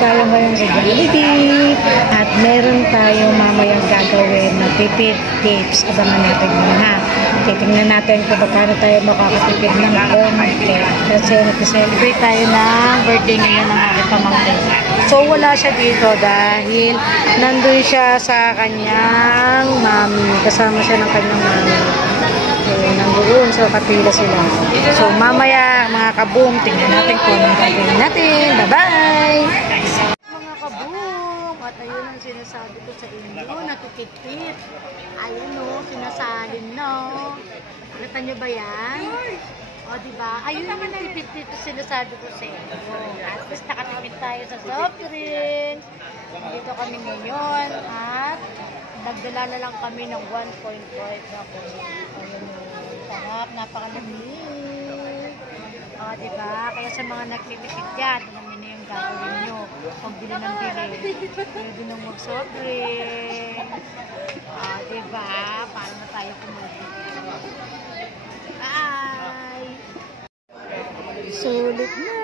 tayo ngayon sa Jollibee at meron tayong mamayang gagawin na tipid tips. Abangan natin yun ha. Titingnan natin kung paano tayo makakatipid ng konti. Kasi nag-celebrate tayo ng birthday ngayon ng aking pamangkin. So wala siya dito dahil nandun siya sa kanyang mami. Kasama siya ng kanyang mami. So, nandoon. So, kapila sila. So, mamaya, mga kaboom, tingnan natin kung anong gagawin natin. Bye-bye! Mga kaboom, at ayun ang sinasabi ko sa inyo, nakikipit. Ayun o, sinasalin na o. Nakita nyo ba yan? O, diba? Ayun naman ang tipid dito sinasabi ko sa inyo. At least nakatipid tayo sa soft drinks. Dito kami ngayon. At nagdala na lang kami ng 1.5 na po. Ayun o. Sarap, napakalamig. O, diba? Kaya sa mga nagtitipid dyan, namin na yung gagawin nyo. Pag bili ng bili. Pwede nang mag-soft drinks. O, diba? Para na tayo kumulog. Bye! Sulit na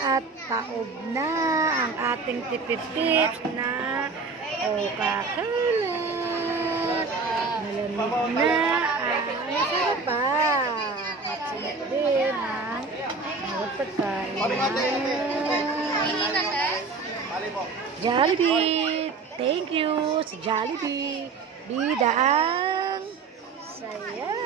at taob na ang ating tipid tips na Coca-Cola. Malamig na ang masarap pa. At sunod din ang bawat pagkain. Jollibee! Thank you sa Jollibee. Bida ang saya.